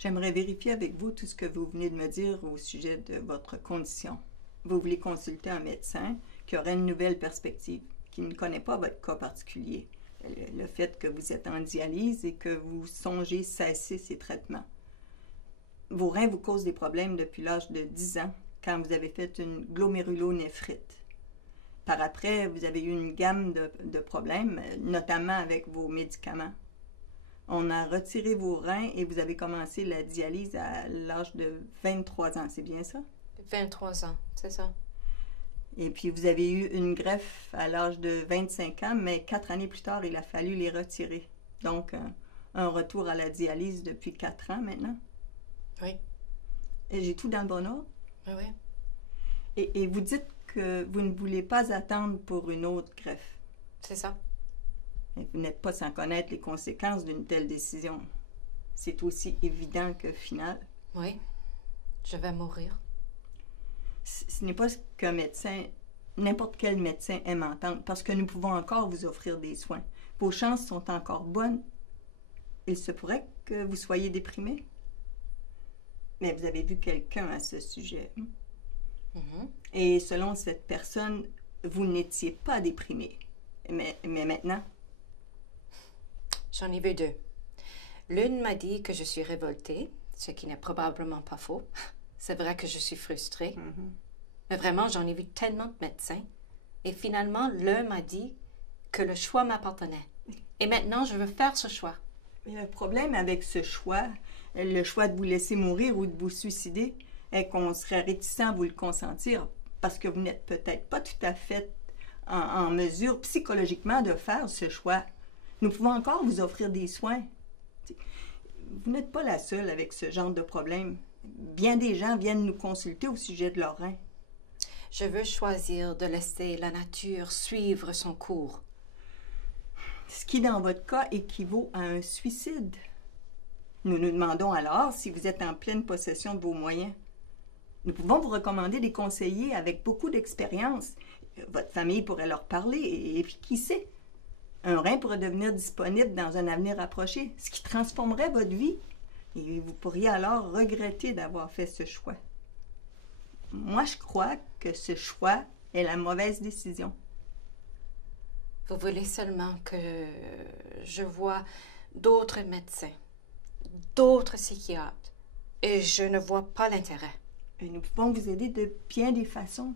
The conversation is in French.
J'aimerais vérifier avec vous tout ce que vous venez de me dire au sujet de votre condition. Vous voulez consulter un médecin qui aurait une nouvelle perspective, qui ne connaît pas votre cas particulier, le fait que vous êtes en dialyse et que vous songez cesser ces traitements. Vos reins vous causent des problèmes depuis l'âge de 10 ans, quand vous avez fait une glomérulonéphrite. Par après, vous avez eu une gamme de problèmes, notamment avec vos médicaments. On a retiré vos reins et vous avez commencé la dialyse à l'âge de 23 ans, c'est bien ça? 23 ans, c'est ça. Et puis vous avez eu une greffe à l'âge de 25 ans, mais 4 années plus tard, il a fallu les retirer. Donc, un retour à la dialyse depuis 4 ans maintenant. Oui. Et j'ai tout dans le bon ordre? Oui, oui. Et vous dites que vous ne voulez pas attendre pour une autre greffe. C'est ça. Mais vous n'êtes pas sans connaître les conséquences d'une telle décision. C'est aussi évident que final. Oui. Je vais mourir. Ce n'est pas ce qu'un médecin, n'importe quel médecin aime entendre, parce que nous pouvons encore vous offrir des soins. Vos chances sont encore bonnes. Il se pourrait que vous soyez déprimé. Mais vous avez vu quelqu'un à ce sujet. Et selon cette personne, vous n'étiez pas déprimé. Mais maintenant? J'en ai vu deux. L'une m'a dit que je suis révoltée, ce qui n'est probablement pas faux. C'est vrai que je suis frustrée. Mais vraiment, j'en ai vu tellement de médecins. Et finalement, l'un m'a dit que le choix m'appartenait. Et maintenant, je veux faire ce choix. Mais le problème avec ce choix, le choix de vous laisser mourir ou de vous suicider, est qu'on serait réticent à vous le consentir parce que vous n'êtes peut-être pas tout à fait en mesure psychologiquement de faire ce choix. Nous pouvons encore vous offrir des soins. Vous n'êtes pas la seule avec ce genre de problème. Bien des gens viennent nous consulter au sujet de leurs reins. Je veux choisir de laisser la nature suivre son cours. Ce qui, dans votre cas, équivaut à un suicide. Nous nous demandons alors si vous êtes en pleine possession de vos moyens. Nous pouvons vous recommander des conseillers avec beaucoup d'expérience. Votre famille pourrait leur parler et puis qui sait, un rein pourrait devenir disponible dans un avenir approché, ce qui transformerait votre vie. Et vous pourriez alors regretter d'avoir fait ce choix. Moi, je crois que ce choix est la mauvaise décision. Vous voulez seulement que je voie d'autres médecins, d'autres psychiatres, et je ne vois pas l'intérêt. Et nous pouvons vous aider de bien des façons.